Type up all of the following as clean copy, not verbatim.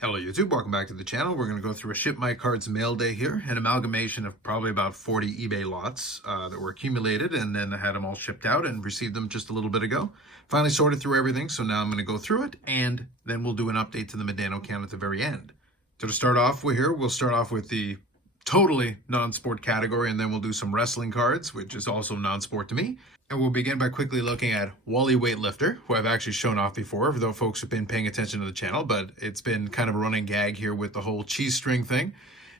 Hello YouTube, welcome back to the channel. We're going to go through a ShipmyCards mail day here, an amalgamation of probably about 40 eBay lots that were accumulated, and then I had them all shipped out and received them just a little bit ago. Finally sorted through everything, so now I'm going to go through it, and then we'll do an update to the Medano count at the very end. So to start off with here, we'll start off with the totally non-sport category, and then we'll do some wrestling cards, which is also non-sport to me. And we'll begin by quickly looking at Wally Weightlifter, who I've actually shown off before, though folks have been paying attention to the channel, but it's been kind of a running gag here with the whole cheese string thing,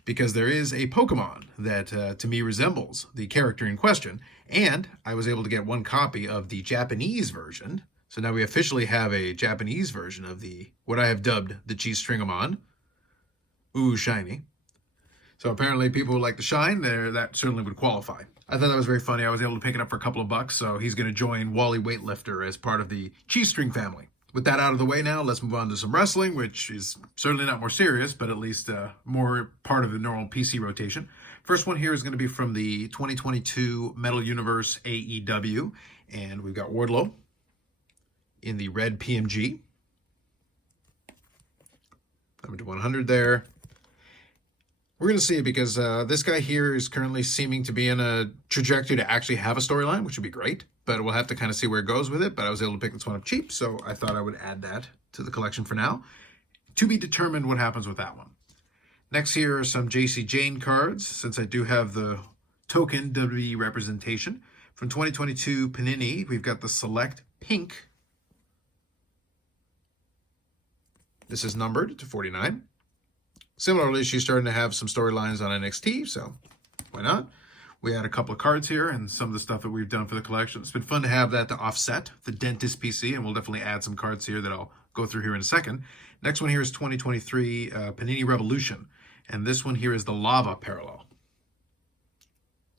because there is a Pokemon that to me resembles the character in question, and I was able to get one copy of the Japanese version. So now we officially have a Japanese version of the what I have dubbed the Cheese Stringamon. Ooh, shiny. So apparently people who like the shine, that certainly would qualify. I thought that was very funny. I was able to pick it up for a couple of bucks, so he's going to join Wally Weightlifter as part of the cheese string family. With that out of the way now, let's move on to some wrestling, which is certainly not more serious, but at least more part of the normal PC rotation. First one here is going to be from the 2022 Metal Universe AEW, and we've got Wardlow in the red PMG. Number to 100 there. We're going to see it because this guy here is currently seeming to be in a trajectory to actually have a storyline, which would be great. But we'll have to kind of see where it goes with it. But I was able to pick this one up cheap, so I thought I would add that to the collection for now. To be determined what happens with that one. Next here are some JC Jane cards, since I do have the token WWE representation. From 2022 Panini, we've got the Select Pink. This is numbered to 49. Similarly, she's starting to have some storylines on NXT, so why not? We had a couple of cards here and some of the stuff that we've done for the collection. It's been fun to have that to offset the Dentist PC, and we'll definitely add some cards here that I'll go through here in a second. Next one here is 2023 Panini Revolution, and this one here is the Lava Parallel.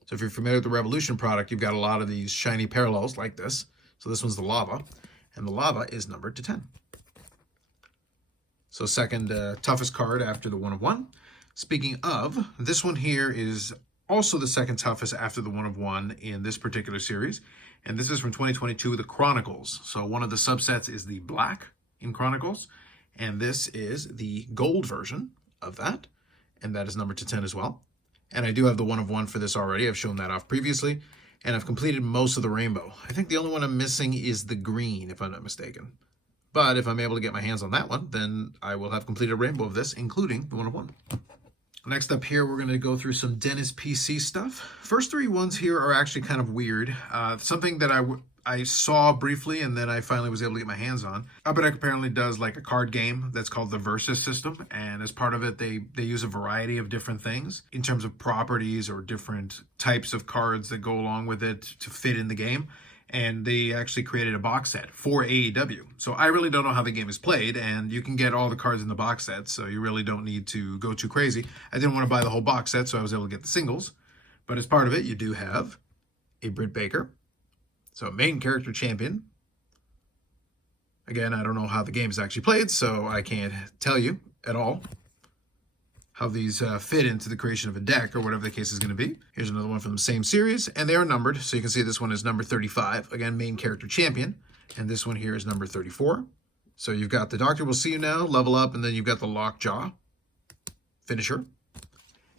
So if you're familiar with the Revolution product, you've got a lot of these shiny parallels like this. So this one's the Lava, and the Lava is numbered to 10. So second toughest card after the 1 of 1. Speaking of, this one here is also the second toughest after the 1 of 1 in this particular series. And this is from 2022, the Chronicles. So one of the subsets is the black in Chronicles. And this is the gold version of that. And that is numbered to 10 as well. And I do have the 1 of 1 for this already. I've shown that off previously. And I've completed most of the rainbow. I think the only one I'm missing is the green, if I'm not mistaken. But if I'm able to get my hands on that one, then I will have completed a rainbow of this, including the 1 of 1. Next up here, we're going to go through some Dennis PC stuff. First 3 ones here are actually kind of weird. Something that I saw briefly and then I finally was able to get my hands on. Upper Deck apparently does like a card game that's called the Versus system. And as part of it, they use a variety of different things in terms of properties or different types of cards that go along with it to fit in the game. And they actually created a box set for AEW. So I really don't know how the game is played, and you can get all the cards in the box set, so you really don't need to go too crazy. I didn't want to buy the whole box set, so I was able to get the singles. But as part of it, you do have a Britt Baker. So main character champion. Again, I don't know how the game is actually played, so I can't tell you at all how these fit into the creation of a deck or whatever the case is going to be. Here's another one from the same series, and they are numbered. So you can see this one is number 35. Again, main character champion. And this one here is number 34. So you've got the Doctor Will See You Now, Level Up, and then you've got the Lockjaw finisher.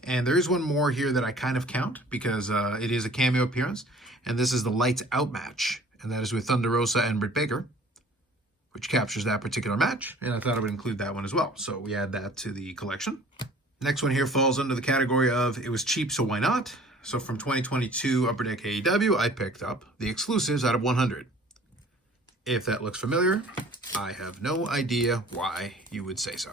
And there is one more here that I kind of count because it is a cameo appearance. And this is the Lights Out match. And that is with Thunder Rosa and Britt Baker, which captures that particular match. And I thought I would include that one as well. So we add that to the collection. Next one here falls under the category of it was cheap, so why not? So from 2022 Upper Deck AEW, I picked up the exclusives out of 100. If that looks familiar, I have no idea why you would say so.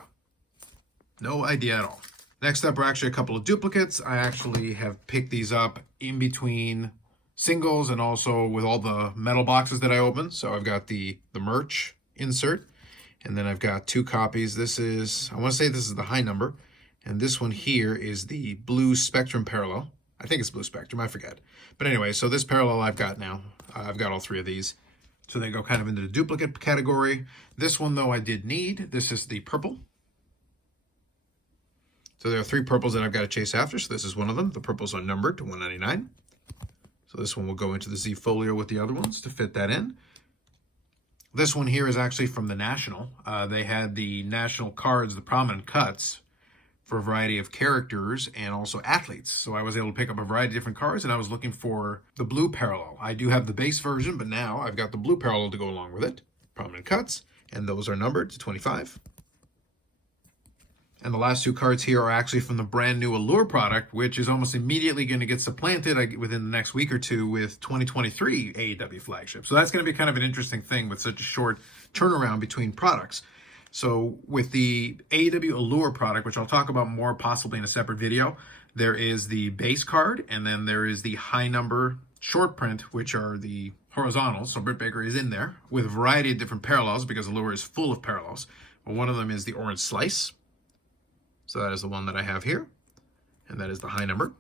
No idea at all. Next up are actually a couple of duplicates. I actually have picked these up in between singles and also with all the metal boxes that I opened. So I've got the merch insert, and then I've got 2 copies. This is, I want to say this is the high number. And this one here is the Blue Spectrum Parallel. I think it's Blue Spectrum, I forget. But anyway, so this parallel I've got now. I've got all 3 of these. So they go kind of into the duplicate category. This one, though, I did need. This is the purple. So there are 3 purples that I've got to chase after. So this is one of them. The purples are numbered to 199. So this one will go into the Z folio with the other ones to fit that in. This one here is actually from the National. They had the National cards, the prominent cuts, for a variety of characters and also athletes. So I was able to pick up a variety of different cards, and I was looking for the blue parallel. I do have the base version, but now I've got the blue parallel to go along with it. Prominent cuts, and those are numbered to 25. And the last two cards here are actually from the brand new Allure product, which is almost immediately going to get supplanted within the next week or two with 2023 AEW flagship. So that's going to be kind of an interesting thing with such a short turnaround between products. So with the AEW Allure product, which I'll talk about more possibly in a separate video, there is the base card, and then there is the high number short print, which are the horizontals. So Britt Baker is in there with a variety of different parallels because Allure is full of parallels. Well, one of them is the orange slice. So that is the one that I have here, and that is the high number.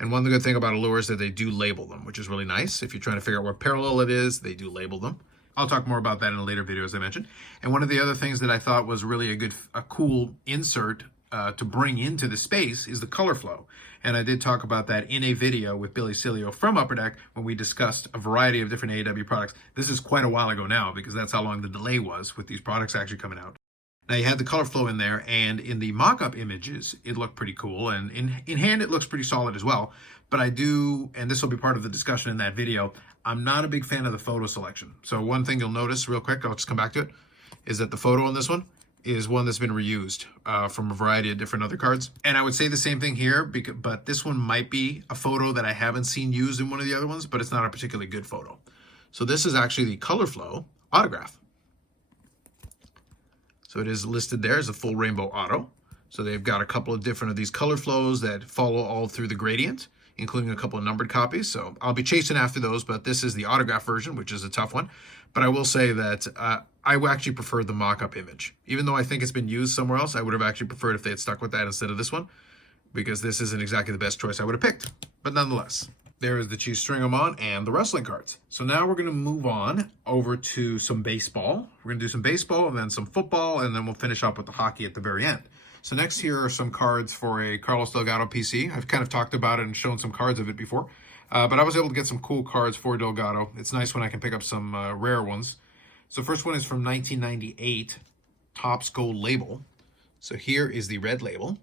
And one good thing about Allure is that they do label them, which is really nice. If you're trying to figure out what parallel it is, they do label them. I'll talk more about that in a later video, as I mentioned. And one of the other things that I thought was really a cool insert to bring into the space is the color flow. And I did talk about that in a video with Billy Cilio from Upper Deck when we discussed a variety of different AEW products. This is quite a while ago now because that's how long the delay was with these products actually coming out. Now you had the color flow in there, and in the mock-up images, it looked pretty cool, and in hand it looks pretty solid as well. But I do, and this will be part of the discussion in that video, I'm not a big fan of the photo selection. So one thing you'll notice real quick, I'll just come back to it, is that the photo on this one is one that's been reused from a variety of different other cards. And I would say the same thing here, but this one might be a photo that I haven't seen used in one of the other ones, but it's not a particularly good photo. So this is actually the color flow autograph. So it is listed there as a full rainbow auto. So they've got a couple of different of these color flows that follow all through the gradient, including a couple of numbered copies. So I'll be chasing after those, but this is the autograph version, which is a tough one. But I will say that I actually prefer the mock-up image. Even though I think it's been used somewhere else, I would have actually preferred if they had stuck with that instead of this one, because this isn't exactly the best choice I would have picked. But nonetheless, there is the Chiefs String 'em On and the wrestling cards. So now we're going to move on over to some baseball. We're going to do some baseball and then some football, and then we'll finish up with the hockey at the very end. So next here are some cards for a Carlos Delgado PC. I've kind of talked about it and shown some cards of it before, but I was able to get some cool cards for Delgado. It's nice when I can pick up some rare ones. So first one is from 1998, Topps Gold label. So here is the red label,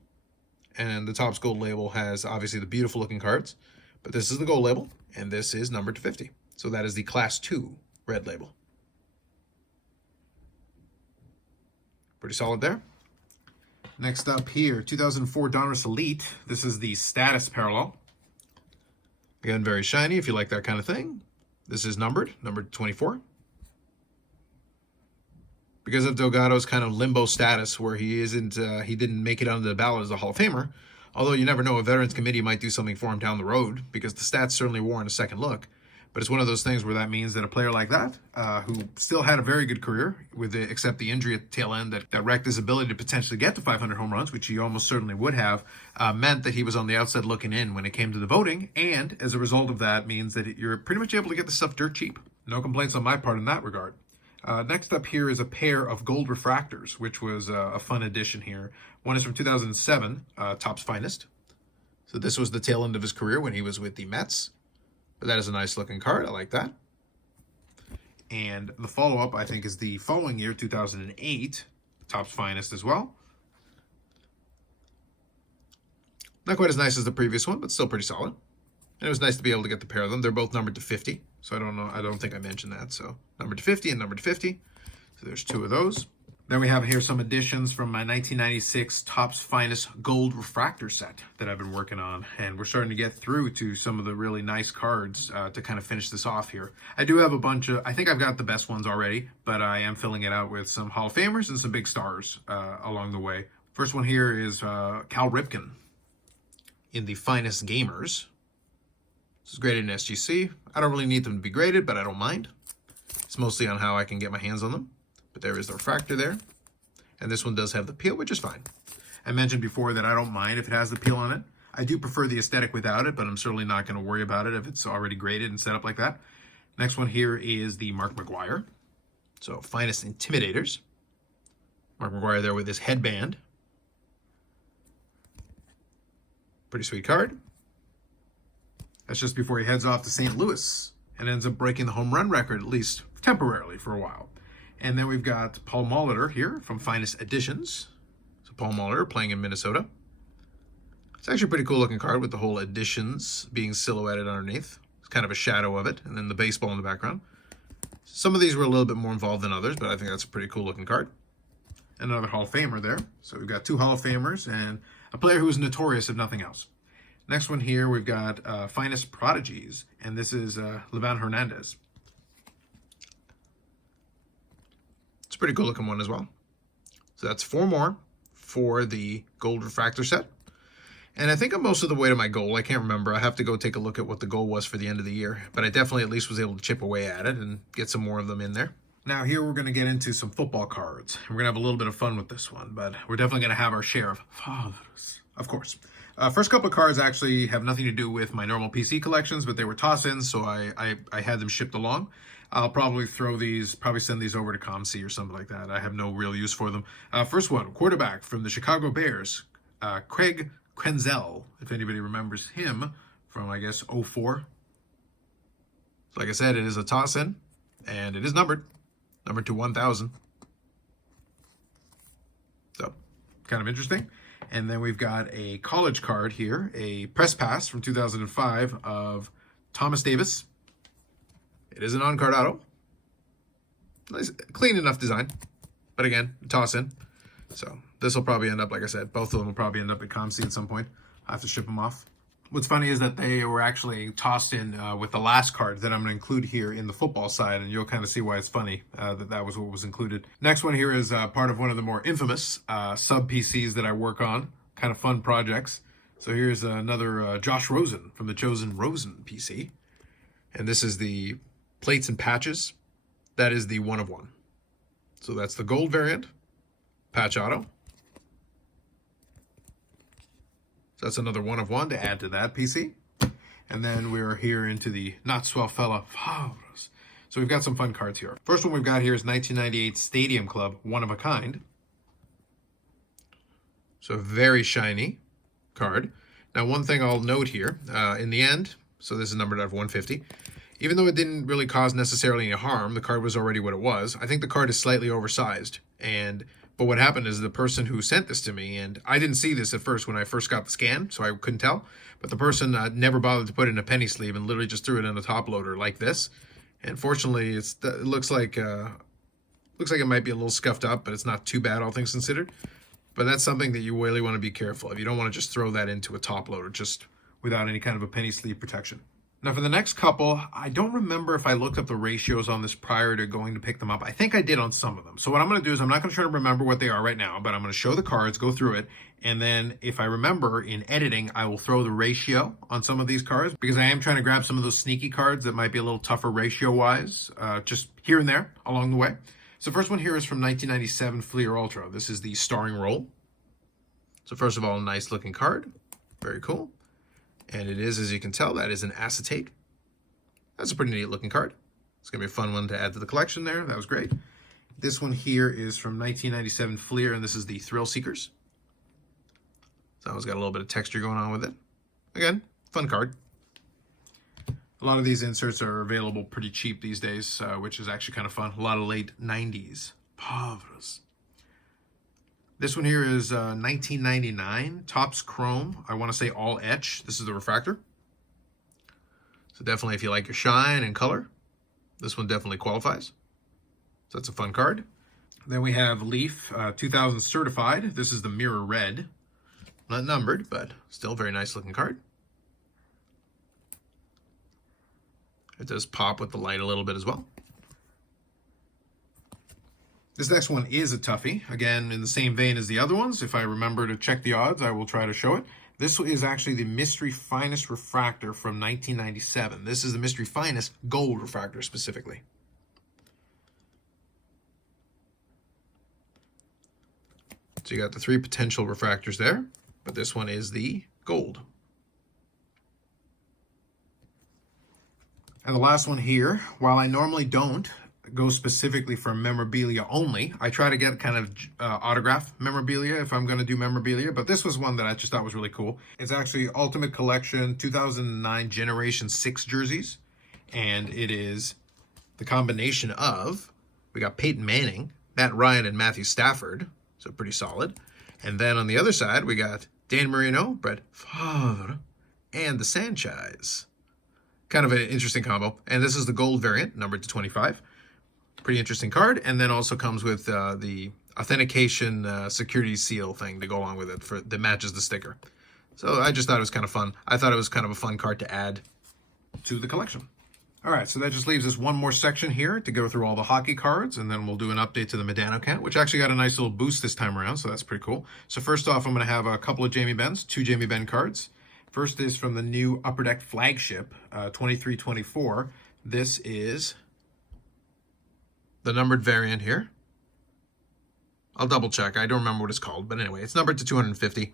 and the Topps Gold label has obviously the beautiful looking cards. But this is the gold label, and this is numbered to 50. So that is the Class 2 red label. Pretty solid there. Next up here, 2004 Donruss Elite. This is the status parallel. Again, very shiny if you like that kind of thing. This is numbered 24. Because of Delgado's kind of limbo status where he didn't make it onto the ballot as a Hall of Famer, although you never know, a Veterans Committee might do something for him down the road because the stats certainly warrant a second look. But it's one of those things where that means that a player like that, who still had a very good career, except the injury at the tail end that wrecked his ability to potentially get to 500 home runs, which he almost certainly would have, meant that he was on the outside looking in when it came to the voting. And as a result of that means that you're pretty much able to get the stuff dirt cheap. No complaints on my part in that regard. Next up here is a pair of gold refractors, which was a fun addition here. One is from 2007, Topps Finest. So this was the tail end of his career when he was with the Mets. But that is a nice looking card. I like that. And the follow-up, I think, is the following year, 2008, Topps Finest as well. Not quite as nice as the previous one, but still pretty solid. And it was nice to be able to get the pair of them. They're both numbered to 50. So I don't think I mentioned that. So numbered to 50 and numbered to 50. So there's two of those. Then we have here some additions from my 1996 Topps Finest Gold Refractor set that I've been working on. And we're starting to get through to some of the really nice cards to kind of finish this off here. I do have a bunch of, I think I've got the best ones already, but I am filling it out with some Hall of Famers and some big stars along the way. First one here is Cal Ripken in the Finest Gamers. This is graded in SGC. I don't really need them to be graded, but I don't mind. It's mostly on how I can get my hands on them. But there is the refractor there. And this one does have the peel, which is fine. I mentioned before that I don't mind if it has the peel on it. I do prefer the aesthetic without it, but I'm certainly not going to worry about it if it's already graded and set up like that. Next one here is the Mark McGwire. So Finest Intimidators. Mark McGwire there with his headband. Pretty sweet card. That's just before he heads off to St. Louis and ends up breaking the home run record, at least temporarily for a while. And then we've got Paul Molitor here from Finest Editions. So Paul Molitor playing in Minnesota. It's actually a pretty cool looking card with the whole Editions being silhouetted underneath. It's kind of a shadow of it, and then the baseball in the background. Some of these were a little bit more involved than others, but I think that's a pretty cool looking card. Another Hall of Famer there. So we've got 2 Hall of Famers and a player who is notorious if nothing else. Next one here, we've got Finest Prodigies, and this is Livan Hernandez. It's a pretty cool looking one as well. So that's 4 more for the gold refractor set. And I think I'm most of the way to my goal. I can't remember. I have to go take a look at what the goal was for the end of the year. But I definitely at least was able to chip away at it and get some more of them in there. Now here we're going to get into some football cards. We're going to have a little bit of fun with this one, but we're definitely going to have our share of fathers, of course. First couple of cards actually have nothing to do with my normal PC collections, but they were toss-ins, so I had them shipped along. I'll probably send these over to ComC or something like that. I have no real use for them. First one, quarterback from the Chicago Bears, Craig Krenzel, if anybody remembers him from, I guess, 04. Like I said, it is a toss-in, and it is numbered to 1,000. So, kind of interesting. And then we've got a college card here, a press pass from 2005 of Thomas Davis. It is an on-card auto. Nice, clean enough design, but again, toss-in. So this will probably end up, like I said, both of them will probably end up at ComC at some point. I have to ship them off. What's funny is that they were actually tossed in with the last card that I'm going to include here in the football side, and you'll kind of see why it's funny that was what was included. Next one here is part of one of the more infamous sub-PCs that I work on, kind of fun projects. So here's another Josh Rosen from the Chosen Rosen PC. And this is the plates and patches. That is the 1 of 1. So that's the gold variant. Patch auto. So that's another 1 of 1 to add to that PC. And then we're here into the Not Swell Fella Favres. So we've got some fun cards here. First one we've got here is 1998 Stadium Club, 1 of a kind. So very shiny card. Now one thing I'll note here, in the end, so this is numbered out of 150. Even though it didn't really cause necessarily any harm, the card was already what it was. I think the card is slightly oversized. But what happened is the person who sent this to me, and I didn't see this at first when I first got the scan, so I couldn't tell, but the person never bothered to put it in a penny sleeve and literally just threw it in a top loader like this. And fortunately, it looks like it might be a little scuffed up, but it's not too bad, all things considered. But that's something that you really want to be careful of. You don't want to just throw that into a top loader just without any kind of a penny sleeve protection. Now for the next couple, I don't remember if I looked up the ratios on this prior to going to pick them up. I think I did on some of them. So what I'm going to do is I'm not going to try to remember what they are right now, but I'm going to show the cards, go through it, and then if I remember in editing, I will throw the ratio on some of these cards because I am trying to grab some of those sneaky cards that might be a little tougher ratio-wise, just here and there along the way. So first one here is from 1997 Fleer Ultra. This is the starring role. So first of all, a nice looking card. Very cool. And it is, as you can tell, that is an acetate. That's a pretty neat looking card. It's going to be a fun one to add to the collection there. That was great. This one here is from 1997 Fleer, and this is the Thrill Seekers. So that one's got a little bit of texture going on with it. Again, fun card. A lot of these inserts are available pretty cheap these days, which is actually kind of fun. A lot of late 90s. Pavras. This one here is 1999 Topps Chrome. I want to say all etch. This is the refractor. So definitely if you like your shine and color, this one definitely qualifies. So that's a fun card. Then we have Leaf 2000 Certified. This is the Mirror Red. Not numbered, but still very nice looking card. It does pop with the light a little bit as well. This next one is a toughie. Again, in the same vein as the other ones. If I remember to check the odds, I will try to show it. This is actually the Mystery Finest Refractor from 1997. This is the Mystery Finest Gold Refractor specifically. So you got the 3 potential refractors there, but this one is the gold. And the last one here, while I normally don't go specifically for memorabilia only, I try to get kind of autograph memorabilia if I'm going to do memorabilia, but this was one that I just thought was really cool. It's actually Ultimate Collection 2009 Generation 6 jerseys, And it is the combination of, we got Peyton Manning, Matt Ryan, and Matthew Stafford. So pretty solid. And then on the other side, we got Dan Marino, Brett Favre, and the Sanchez. Kind of an interesting combo. And this is the gold variant, numbered to 25. Pretty interesting card. And then also comes with the authentication security seal thing to go along with it that matches the sticker. So I just thought it was kind of fun. I thought it was kind of a fun card to add to the collection. All right, so that just leaves us one more section here to go through all the hockey cards, and then we'll do an update to the Medano count, which actually got a nice little boost this time around, so that's pretty cool. So first off, I'm going to have a couple of Jamie Benns, 2 Jamie Benn cards. First is from the new Upper Deck flagship, 2324. This is the numbered variant here. I'll double check. I don't remember what it's called, but anyway, it's numbered to 250.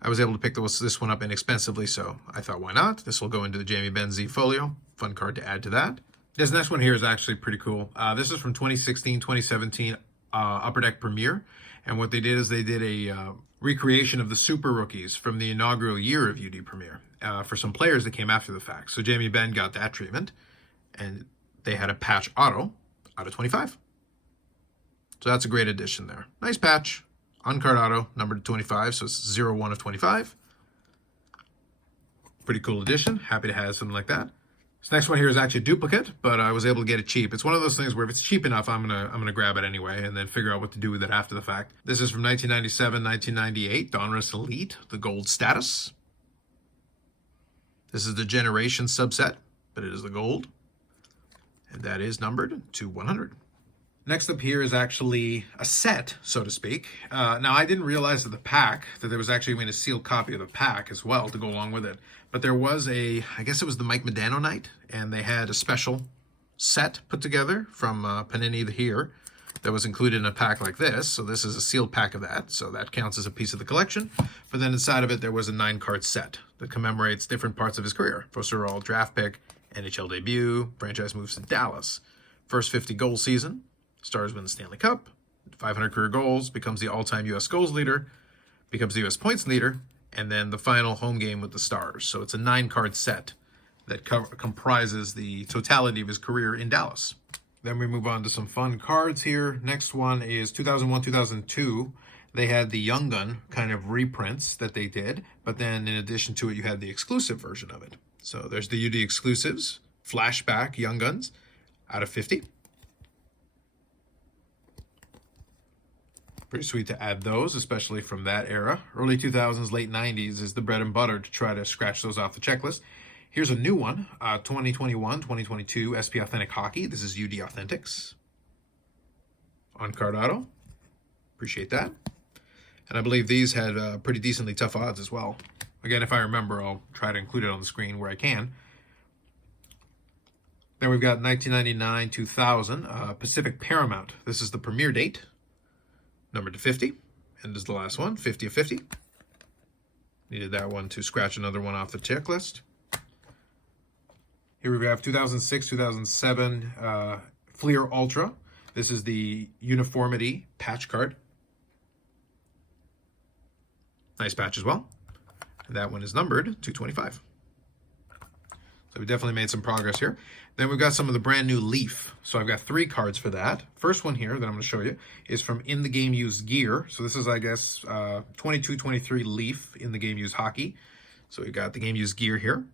I was able to pick this one up inexpensively, so I thought, why not? This will go into the Jamie Benn Z Folio. Fun card to add to that. This next one here is actually pretty cool. This is from 2016, 2017 Upper Deck Premier. And what they did is they did a recreation of the Super Rookies from the inaugural year of UD Premier for some players that came after the fact. So Jamie Benn got that treatment. And they had a patch auto out of 25. So that's a great addition there. Nice patch. On-card auto, numbered to 25, so it's 01 of 25. Pretty cool addition. Happy to have something like that. This next one here is actually a duplicate, but I was able to get it cheap. It's one of those things where if it's cheap enough, I'm gonna grab it anyway and then figure out what to do with it after the fact. This is from 1997, 1998, Donruss Elite, the gold status. This is the Generation subset, but it is the gold. And that is numbered to 100. Next up here is actually a set, so to speak. Now, I didn't realize that that there was actually going to be a sealed copy of the pack as well to go along with it. But there was I guess it was the Mike Medano night, and they had a special set put together from Panini here that was included in a pack like this. So this is a sealed pack of that, so that counts as a piece of the collection. But then inside of it, there was a 9-card set that commemorates different parts of his career. First overall draft pick, NHL debut, franchise moves to Dallas, first 50-goal season, Stars win the Stanley Cup, 500 career goals, becomes the all-time U.S. goals leader, becomes the U.S. points leader, and then the final home game with the Stars. So it's a 9-card set that comprises the totality of his career in Dallas. Then we move on to some fun cards here. Next one is 2001-2002. They had the Young Gun kind of reprints that they did, but then in addition to it, you had the exclusive version of it. So there's the UD exclusives, flashback Young Guns out of 50. Pretty sweet to add those, especially from that era. Early 2000s, late 90s is the bread and butter to try to scratch those off the checklist. Here's a new one, 2021, 2022 SP Authentic Hockey. This is UD Authentics. On-card auto. Appreciate that. And I believe these had pretty decently tough odds as well. Again, if I remember, I'll try to include it on the screen where I can. Then we've got 1999-2000 Pacific Paramount. This is the premiere date. Numbered to 50, and is the last one, 50 of 50. Needed that one to scratch another one off the checklist. Here we have 2006-2007 Fleer Ultra. This is the Uniformity patch card. Nice patch as well. And that one is numbered to 25. So we definitely made some progress here. Then we've got some of the brand new Leaf. So I've got 3 cards for that. First one here that I'm going to show you is from In the Game Used Gear. So this is, I guess, 22-23 Leaf In the Game Used Hockey. So we've got the Game Used Gear here.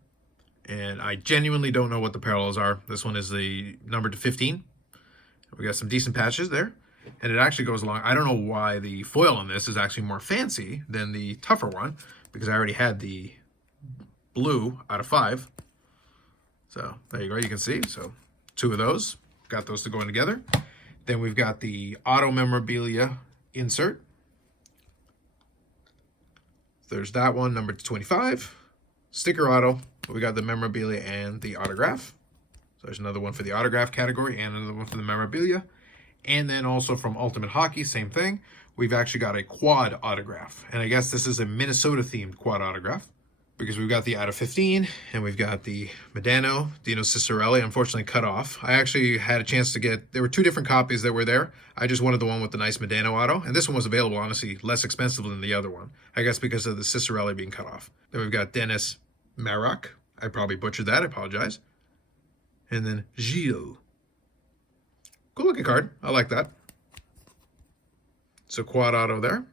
And I genuinely don't know what the parallels are. This one is the number to 15. We got some decent patches there. And it actually goes along. I don't know why the foil on this is actually more fancy than the tougher one, because I already had the blue out of 5. So there you go, you can see. So 2 of those, got those to go in together. Then we've got the auto memorabilia insert. There's that one, numbered to 25. Sticker auto, we got the memorabilia and the autograph. So there's another one for the autograph category and another one for the memorabilia. And then also from Ultimate Hockey, same thing. We've actually got a quad autograph. And I guess this is a Minnesota-themed quad autograph, because we've got the out of 15 and we've got the Medano, Dino Ciccarelli, unfortunately cut off. I actually had a chance to get, there were 2 different copies that were there. I just wanted the one with the nice Medano auto, and this one was available, honestly, less expensive than the other one. I guess because of the Ciccarelli being cut off. Then we've got Dennis Marok. I probably butchered that, I apologize. And then Gilles. Cool looking card. I like that. So quad auto there.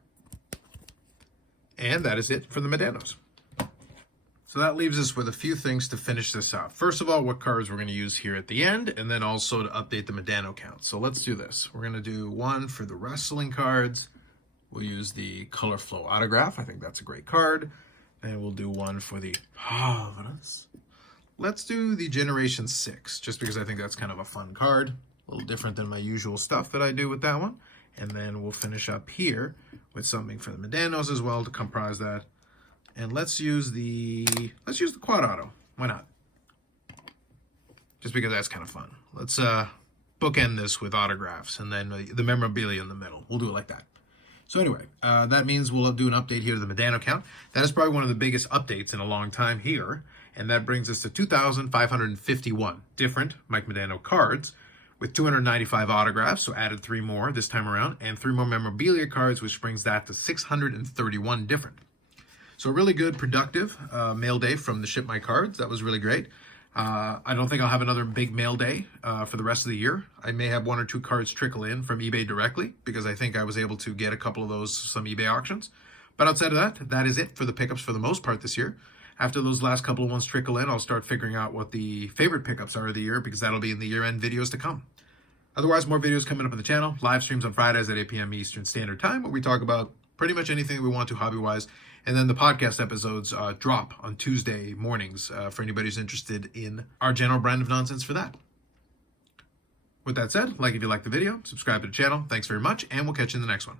And that is it for the Medanos. So that leaves us with a few things to finish this out. First of all, what cards we're going to use here at the end, and then also to update the Medano count. So let's do this. We're going to do one for the wrestling cards. We'll use the Color Flow Autograph. I think that's a great card. And we'll do one for the Providence. Let's do the Generation 6, just because I think that's kind of a fun card. A little different than my usual stuff that I do with that one. And then we'll finish up here with something for the Medanos as well to comprise that. And let's use the quad auto. Why not? Just because that's kind of fun. Let's bookend this with autographs and then the memorabilia in the middle. We'll do it like that. So anyway, that means we'll do an update here to the Medano count. That is probably one of the biggest updates in a long time here. And that brings us to 2,551 different Mike Medano cards with 295 autographs. So added 3 more this time around and 3 more memorabilia cards, which brings that to 631 different. So a really good, productive mail day from the ShipmyCards. That was really great. I don't think I'll have another big mail day for the rest of the year. I may have 1 or 2 cards trickle in from eBay directly because I think I was able to get a couple of those, some eBay auctions. But outside of that, that is it for the pickups for the most part this year. After those last couple of ones trickle in, I'll start figuring out what the favorite pickups are of the year because that'll be in the year-end videos to come. Otherwise, more videos coming up on the channel. Live streams on Fridays at 8 p.m. Eastern Standard Time where we talk about pretty much anything we want to hobby-wise. And then the podcast episodes drop on Tuesday mornings for anybody who's interested in our general brand of nonsense for that. With that said, like if you like the video, subscribe to the channel. Thanks very much, and we'll catch you in the next one.